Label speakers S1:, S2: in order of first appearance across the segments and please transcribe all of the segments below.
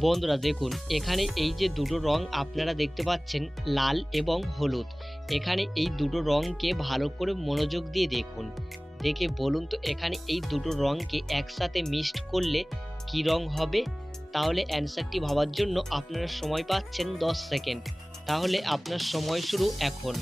S1: বন্ধুরা দেখুন, এখানে এই যে দুটো রং আপনারা দেখতে পাচ্ছেন, লাল এবং হলুদ। এখানে এই দুটো রংকে ভালো করে মনোযোগ দিয়ে দেখুন। দেখে বলুন তো, এখানে এই দুটো রংকে একসাথে মিক্সড করলে কি রং হবে? তাহলে অ্যান্সারটি ভাবার জন্য আপনারা সময় পাচ্ছেন 10 সেকেন্ড। তাহলে আপনার সময় শুরু এখন।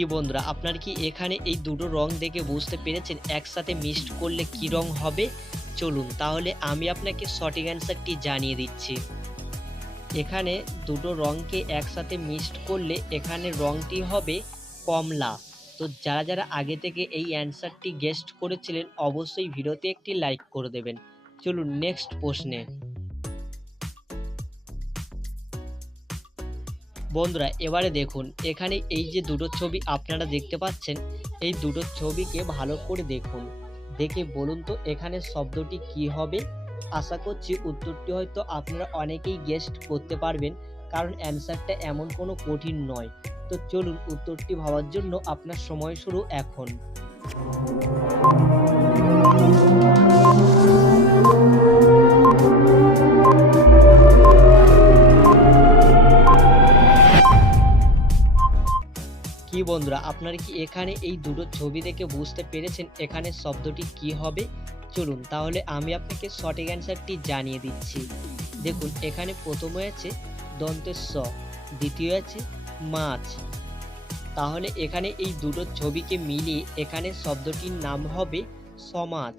S1: কি বন্ধুরা, আপনার কি এখানে এই দুটো রং দেখে বুঝতে পেরেছেন একসাথে মিক্সড করলে কি রং হবে? চলুন তাহলে আমি আপনাকে সঠিক অ্যান্সারটি জানিয়ে দিচ্ছি। এখানে দুটো রংকে একসাথে মিক্সড করলে এখানে রংটি হবে কমলা। তো যারা যারা আগে থেকে এই অ্যান্সারটি গেস্ট করেছিলেন, অবশ্যই ভিডিওতে একটি লাইক করে দেবেন। চলুন নেক্সট প্রশ্নে। বন্ধুরা, এবারে দেখুন, এখানে এই যে দুটো ছবি আপনারা দেখতে পাচ্ছেন, এই দুটো ছবিকে ভালো করে দেখুন। দেখে বলুন তো, এখানে শব্দটি কি হবে? আশা করছি উত্তরটি হয়তো আপনারা অনেকেই গেস্ট করতে পারবেন, কারণ অ্যান্সারটা এমন কোনো কঠিন নয়। তো চলুন, উত্তরটি ভাবার জন্য আপনার সময় শুরু এখন। বন্ধুরা, আপনারা কি এখানে এই দুটো ছবি দেখে বুঝতে পেরেছেন এখানে শব্দটি কি হবে? চলুন তাহলে আমি আপনাকে সঠিক অ্যান্সারটি জানিয়ে দিচ্ছি। দেখুন, এখানে প্রথমে আছে দন্তের স, দ্বিতীয় আছে মাছ। তাহলে এখানে এই দুটো ছবিকে মিলিয়ে এখানে শব্দটির নাম হবে সমাজ।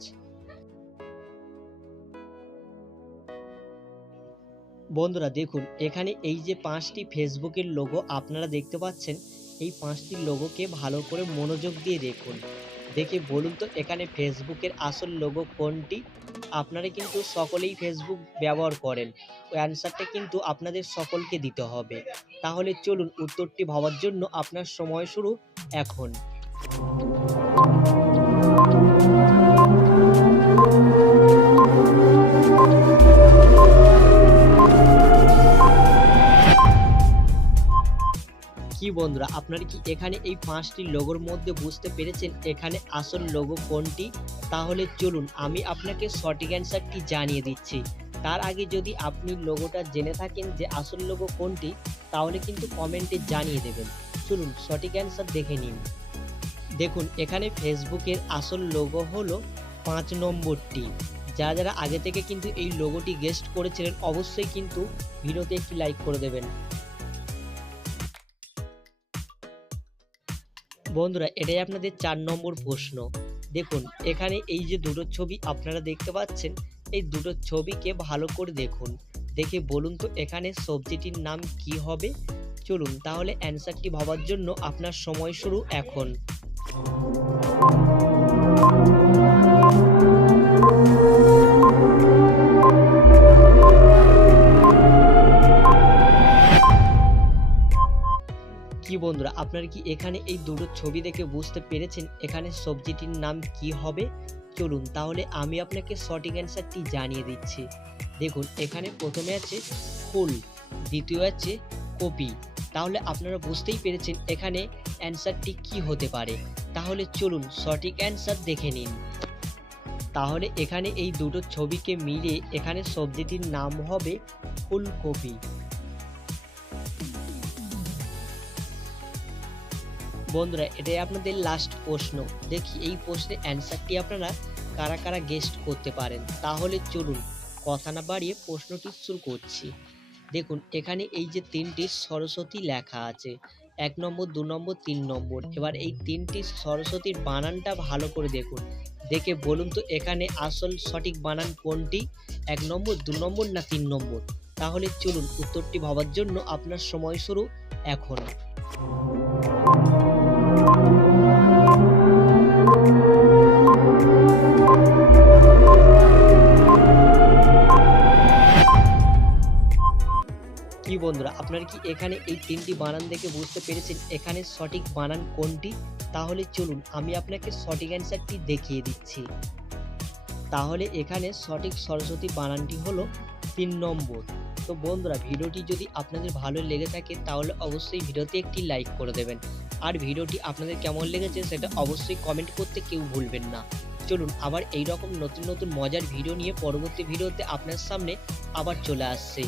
S1: বন্ধুরা, দেখুন, এখানে এই যে পাঁচটি ফেসবুকের লোগো আপনারা দেখতে পাচ্ছেন এই পাঁচটি লোগোকে ভালো করে মনোযোগ দিয়ে দেখুন। দেখে বলুন তো, এখানে ফেসবুকের আসল লোগো কোনটি? আপনারা কিন্তু সকলেই ফেসবুক ব্যবহার করেন। ওই অ্যান্সারটা কিন্তু আপনাদের সকলকে দিতে হবে। তাহলে চলুন, উত্তরটি ভাবার জন্য আপনার সময় শুরু এখন। বন্ধুরা, আপনারা কি এখানে এই পাঁচটি লোগোর মধ্যে বুঝতে পেরেছেন এখানে আসল লোগো কোনটি? তাহলে চলুন, আমি আপনাকে সঠিক অ্যান্সারটি জানিয়ে দিচ্ছি। তার আগে যদি আপনি লোগোটা জেনে থাকেন যে আসল লোগো কোনটি, তাহলে কিন্তু কমেন্টে জানিয়ে দেবেন। চলুন, সঠিক অ্যান্সার দেখে নিন। দেখুন, এখানে ফেসবুকের আসল লোগো হলো পাঁচ নম্বরটি। যারা যারা আগে থেকে কিন্তু এই লোগোটি গেস্ট করেছিলেন, অবশ্যই কিন্তু ভিডিওতে একটি লাইক করে দেবেন। বন্ধুরা, এটাই আপনাদের চার নম্বর প্রশ্ন। দেখুন, এখানে এই যে দুটো ছবি আপনারা দেখতে পাচ্ছেন, এই দুটো ছবিকে ভালো করে দেখুন। দেখে বলুন তো, এখানে সবজিটির নাম কি হবে? চলুন, তাহলে অ্যান্সারটি ভাবার জন্য আপনার সময় শুরু এখন। বন্ধুরা, আপনারা কি এখানে এই দুটো ছবি দেখে বুঝতে পেরেছেন এখানে সবজিটির নাম কি হবে? চলুন তাহলে আমি আপনাকে সঠিক অ্যান্সারটি জানিয়ে দিচ্ছি। দেখুন, এখানে প্রথমে আছে ফুল, দ্বিতীয় আছে কপি। তাহলে আপনারা বুঝতেই পেরেছেন এখানে অ্যান্সারটি কি হতে পারে। তাহলে চলুন সঠিক অ্যান্সার দেখে নিন। তাহলে এখানে এই দুটো ছবিকে মিলিয়ে এখানে সবজিটির নাম হবে ফুলকপি। বন্ধুরা, এটাই আপনাদের লাস্ট প্রশ্ন। দেখি এই প্রশ্নের অ্যান্সারটি আপনারা কারা কারা গেস্ট করতে পারেন? তাহলে চলুন, কথা না বাড়িয়ে প্রশ্নটি শুরু করছি। দেখুন, এখানে এই যে তিনটি সরস্বতী লেখা আছে, এক নম্বর, দু নম্বর, তিন নম্বর। এবার এই তিনটি সরস্বতীর বানানটা ভালো করে দেখুন। দেখে বলুন তো, এখানে আসল সঠিক বানান কোনটি? এক নম্বর, দু নম্বর না তিন নম্বর? তাহলে চলুন, উত্তরটি ভাবার জন্য আপনার সময় শুরু এখন। কি বন্ধুরা, আপনারা কি এখানে এই তিনটি বানান দেখে বুঝতে পেরেছেন এখানে সঠিক বানান কোনটি? তাহলে চলুন, আমি আপনাকে সঠিক অ্যান্সারটি দেখিয়ে দিচ্ছি। তাহলে এখানে সঠিক সরস্বতী বানানটি হলো তিন নম্বর। তো বন্ধুরা, ভিডিওটি যদি আপনাদের ভালো লেগে থাকে, তাহলে অবশ্যই ভিডিওতে একটি লাইক করে দেবেন। আর ভিডিওটি আপনাদের কেমন লেগেছে সেটা অবশ্যই কমেন্ট করতে কেউ ভুলবেন না। চলুন, আবার এই রকম নতুন নতুন মজার ভিডিও নিয়ে পরবর্তী ভিডিওতে আপনার সামনে আবার চলে আসছে।